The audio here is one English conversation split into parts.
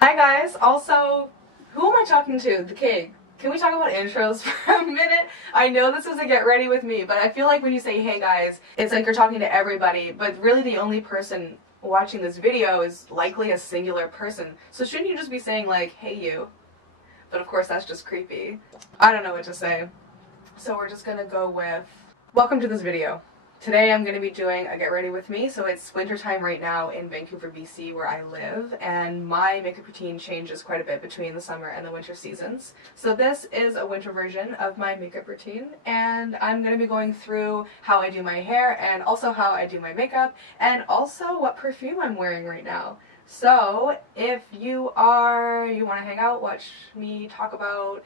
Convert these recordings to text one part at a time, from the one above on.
Hi guys, also, who am I talking to? The cake. Can we talk about intros for a minute? I know this is a get ready with me, but I feel like when you say hey guys, it's like you're talking to everybody, but really the only person watching this video is likely a singular person. So shouldn't you just be saying like, hey you? But of course that's just creepy. I don't know what to say. So we're just gonna go with, welcome to this video. Today I'm going to be doing a get ready with me. So it's wintertime right now in Vancouver, BC where I live, and my makeup routine changes quite a bit between the summer and the winter seasons. So this is a winter version of my makeup routine, and I'm going to be going through how I do my hair and also how I do my makeup and also what perfume I'm wearing right now. So if you want to hang out, watch me talk about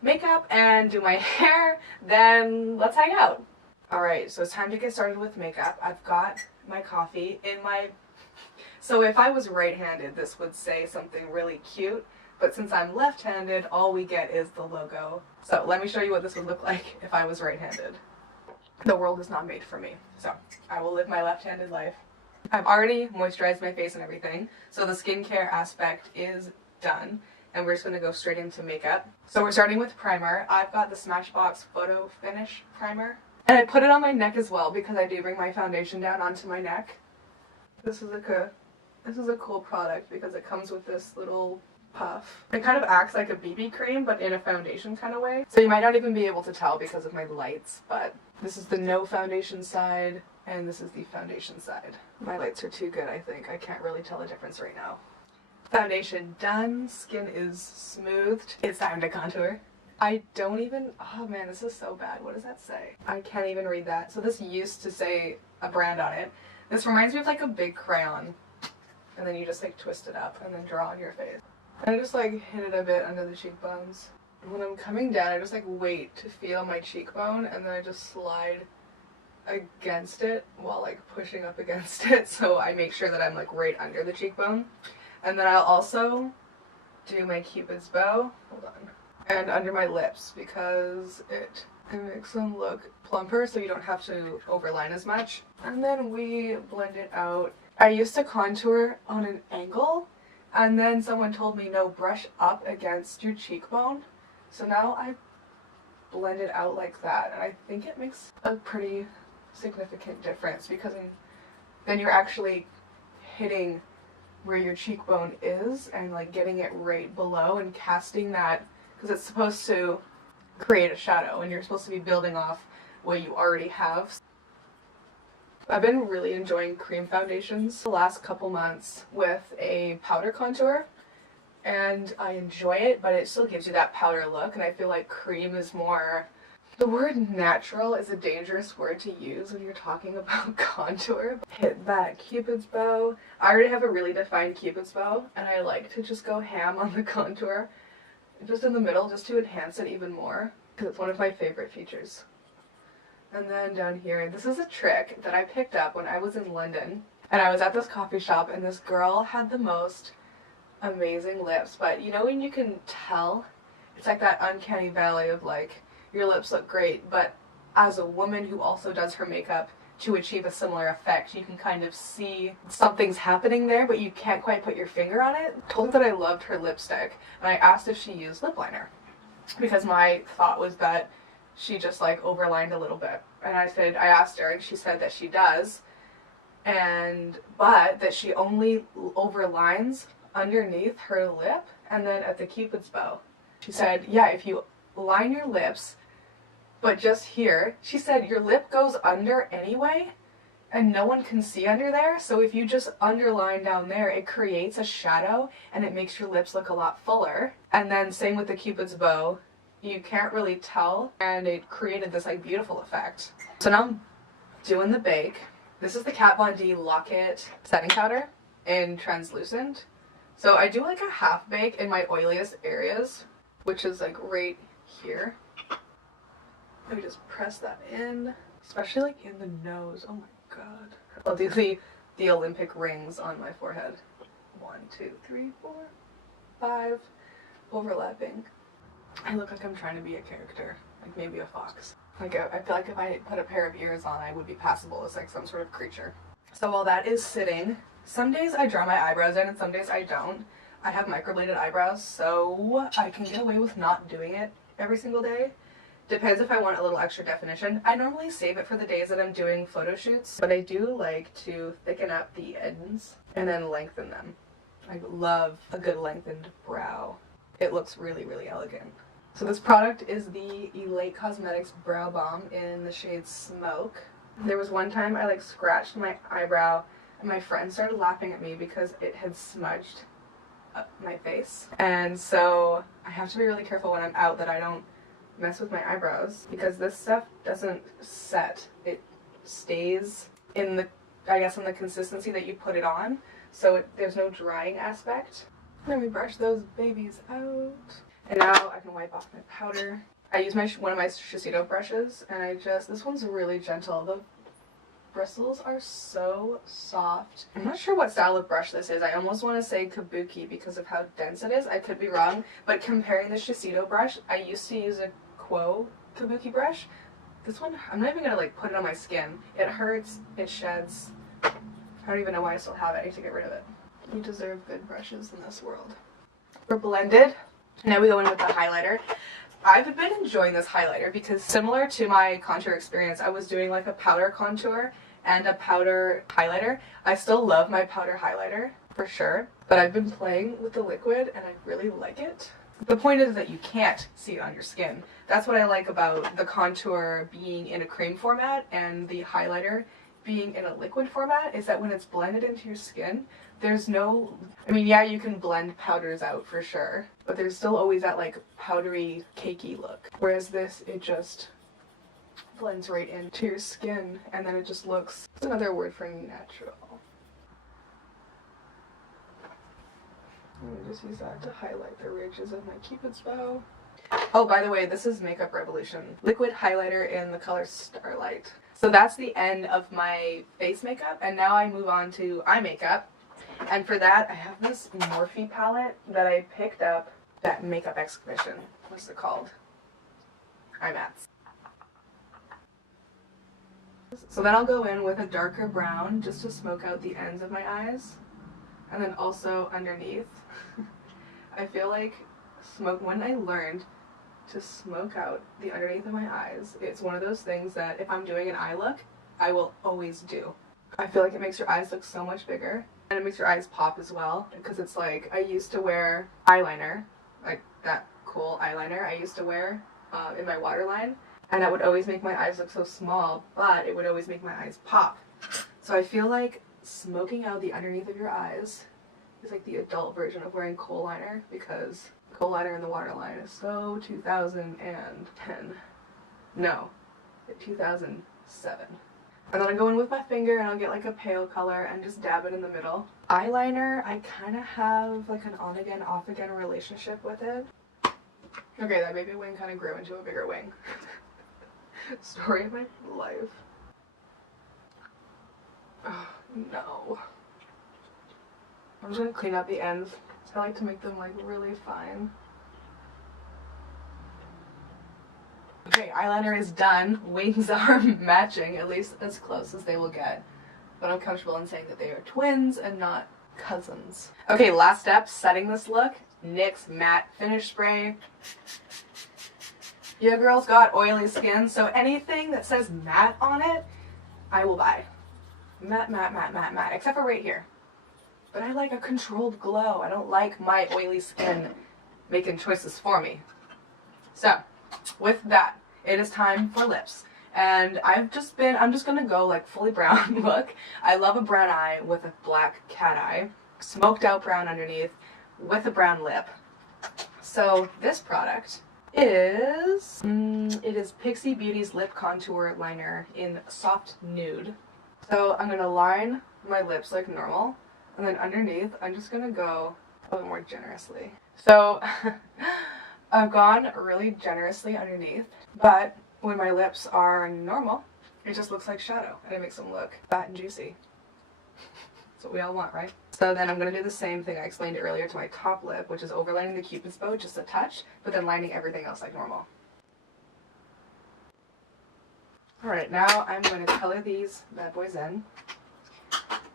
makeup and do my hair, then let's hang out. Alright, so it's time to get started with makeup. I've got my coffee in my... So if I was right-handed, this would say something really cute, but since I'm left-handed, all we get is the logo. So let me show you what this would look like if I was right-handed. The world is not made for me, so I will live my left-handed life. I've already moisturized my face and everything, so the skincare aspect is done, and we're just going to go straight into makeup. So we're starting with primer. I've got the Smashbox Photo Finish Primer. And I put it on my neck as well because I do bring my foundation down onto my neck. This is a cool product because it comes with this little puff. It kind of acts like a BB cream but in a foundation kind of way. So you might not even be able to tell because of my lights, but this is the no foundation side and this is the foundation side. My lights are too good, I think. I can't really tell the difference right now. Foundation done. Skin is smoothed. It's time to contour. I don't even, oh man, this is so bad. What does that say? I can't even read that. So this used to say a brand on it. This reminds me of like a big crayon. And then you just like twist it up and then draw on your face. And I just like hit it a bit under the cheekbones. When I'm coming down, I just like wait to feel my cheekbone and then I just slide against it while like pushing up against it. So I make sure that I'm like right under the cheekbone. And then I'll also do my Cupid's bow. Hold on. And under my lips because it makes them look plumper so you don't have to overline as much. And then we blend it out. I used to contour on an angle and then someone told me no, brush up against your cheekbone. So now I blend it out like that and I think it makes a pretty significant difference because then you're actually hitting where your cheekbone is and like getting it right below and casting that, because it's supposed to create a shadow and you're supposed to be building off what you already have. I've been really enjoying cream foundations the last couple months with a powder contour and I enjoy it, but it still gives you that powder look and I feel like cream is more... The word natural is a dangerous word to use when you're talking about contour. Hit that Cupid's bow. I already have a really defined Cupid's bow and I like to just go ham on the contour. Just in the middle, just to enhance it even more, because it's one of my favorite features. And then down here, this is a trick that I picked up when I was in London, and I was at this coffee shop, and this girl had the most amazing lips, but you know when you can tell, it's like that uncanny valley of like, your lips look great, but as a woman who also does her makeup, to achieve a similar effect, you can kind of see something's happening there, but you can't quite put your finger on it. Told her that I loved her lipstick, and I asked if she used lip liner, because my thought was that she just like overlined a little bit. And I asked her, and she said that she does, but that she only overlines underneath her lip and then at the Cupid's bow. She said, yeah, if you line your lips, but just here, she said your lip goes under anyway, and no one can see under there, so if you just underline down there, it creates a shadow, and it makes your lips look a lot fuller. And then same with the Cupid's bow, you can't really tell, and it created this like beautiful effect. So now I'm doing the bake. This is the Kat Von D Lock-It setting powder in translucent. So I do like a half bake in my oiliest areas, which is like right here. Let me just press that in, especially like in the nose. Oh my god. I'll do the Olympic rings on my forehead. 1, 2, 3, 4, 5, overlapping. I look like I'm trying to be a character, like maybe a fox. Like I feel like if I put a pair of ears on, I would be passable as like some sort of creature. So while that is sitting, some days I draw my eyebrows in and some days I don't. I have microbladed eyebrows, so I can get away with not doing it every single day. Depends if I want a little extra definition. I normally save it for the days that I'm doing photo shoots, but I do like to thicken up the ends and then lengthen them. I love a good lengthened brow. It looks really, really elegant. So this product is the Elate Cosmetics Brow Balm in the shade Smoke. There was one time I like scratched my eyebrow and my friend started laughing at me because it had smudged up my face. And so I have to be really careful when I'm out that I don't mess with my eyebrows, because this stuff doesn't set. It stays in the, I guess, in the consistency that you put it on, so there's no drying aspect. Let me brush those babies out. And now I can wipe off my powder. I use one of my Shiseido brushes, and this one's really gentle. The bristles are so soft. I'm not sure what style of brush this is. I almost want to say kabuki because of how dense it is. I could be wrong, but comparing the Shiseido brush, I used to use a Quo kabuki brush. This one, I'm not even gonna like put it on my skin. It hurts, it sheds. I don't even know why I still have it. I need to get rid of it. You deserve good brushes in this world. We're blended. Now we go in with the highlighter. I've been enjoying this highlighter because similar to my contour experience, I was doing like a powder contour and a powder highlighter. I still love my powder highlighter for sure, but I've been playing with the liquid and I really like it. The point is that you can't see it on your skin. That's what I like about the contour being in a cream format and the highlighter being in a liquid format, is that when it's blended into your skin, there's no, I mean, yeah, you can blend powders out for sure, but there's still always that like powdery, cakey look. Whereas this, it just blends right into your skin and then it just looks, it's another word for natural. Let me just use that to highlight the ridges of my Cupid's bow. Oh, by the way, this is Makeup Revolution liquid highlighter in the color Starlight. So that's the end of my face makeup, and now I move on to eye makeup. And for that, I have this Morphe palette that I picked up at Makeup Exhibition. What's it called? Eye Mats. So then I'll go in with a darker brown just to smoke out the ends of my eyes. And then also underneath. I feel like when I learned to smoke out the underneath of my eyes, it's one of those things that if I'm doing an eye look, I will always do. I feel like it makes your eyes look so much bigger, and it makes your eyes pop as well, because it's like, I used to wear eyeliner, like that cool eyeliner I used to wear in my waterline, and that would always make my eyes look so small, but it would always make my eyes pop. So I feel like smoking out the underneath of your eyes is like the adult version of wearing kohl liner, because kohl liner in the waterline is so 2010. No, 2007. And then I go in with my finger and I'll get like a pale color and just dab it in the middle. Eyeliner, I kind of have like an on again, off again relationship with it. Okay, that baby wing kind of grew into a bigger wing. Story of my life. Oh, no. I'm just gonna clean out the ends. I like to make them like really fine. Okay, eyeliner is done. Wings are matching, at least as close as they will get. But I'm comfortable in saying that they are twins and not cousins. Okay, last step, setting this look. NYX Matte Finish Spray. Yeah, girls got oily skin, so anything that says matte on it, I will buy. Matte, matte, matte, matte, matte, except for right here. But I like a controlled glow. I don't like my oily skin making choices for me. So, with that, it is time for lips. And I'm just gonna go like fully brown look. I love a brown eye with a black cat eye. Smoked out brown underneath with a brown lip. So this product is, it is Pixie Beauty's Lip Contour Liner in Soft Nude. So I'm gonna line my lips like normal. And then underneath, I'm just gonna go a little more generously. So, I've gone really generously underneath, but when my lips are normal, it just looks like shadow, and it makes them look fat and juicy. That's what we all want, right? So then I'm gonna do the same thing I explained earlier to my top lip, which is overlining the Cupid's bow just a touch, but then lining everything else like normal. Alright, now I'm going to color these bad boys in.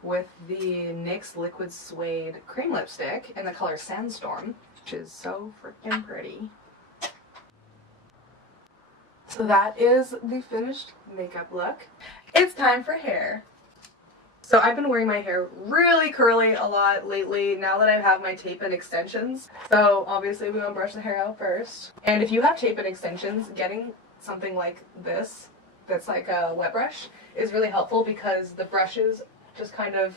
with the NYX Liquid Suede Cream Lipstick in the color Sandstorm, which is so freaking pretty. So that is the finished makeup look. It's time for hair. So I've been wearing my hair really curly a lot lately now that I have my tape-in extensions. So obviously we want to brush the hair out first. And if you have tape-in extensions, getting something like this that's like a wet brush is really helpful because the brushes just kind of,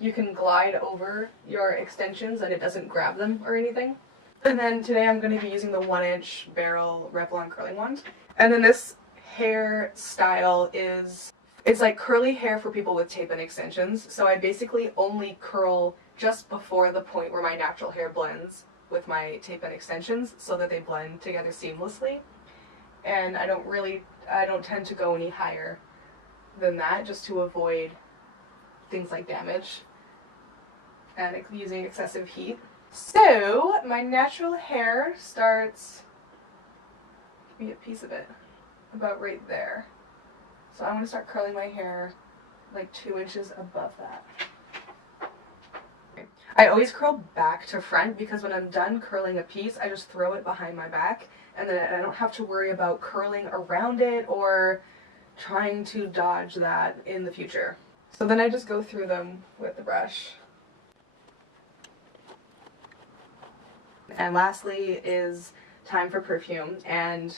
you can glide over your extensions and it doesn't grab them or anything. And then today I'm going to be using the 1-inch barrel Revlon curling wand. And then this hair style is, it's like curly hair for people with tape-in extensions. So I basically only curl just before the point where my natural hair blends with my tape-in extensions so that they blend together seamlessly. And I don't tend to go any higher than that just to avoid things like damage and using excessive heat. So my natural hair starts, give me a piece of it, about right there. So I'm going to start curling my hair like 2 inches above that. I always curl back to front because when I'm done curling a piece, I just throw it behind my back and then I don't have to worry about curling around it or trying to dodge that in the future. So then I just go through them with the brush. And lastly is time for perfume, and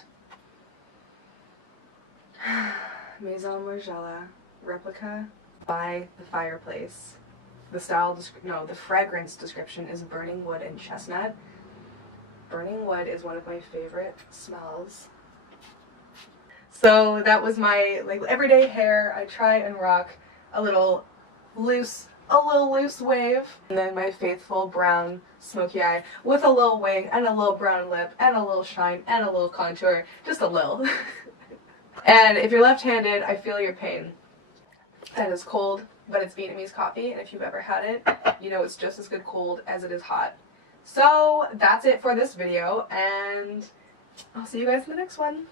Maison Margiela Replica by The Fireplace. The fragrance description is burning wood and chestnut. Burning wood is one of my favorite smells. So that was my everyday hair. I try and rock a little loose wave, and then my faithful brown smoky eye with a little wing and a little brown lip and a little shine and a little contour, just a little. And if you're left-handed, I feel your pain. That is cold, but it's Vietnamese coffee, and if you've ever had it, you know it's just as good cold as it is hot. So that's it for this video, and I'll see you guys in the next one.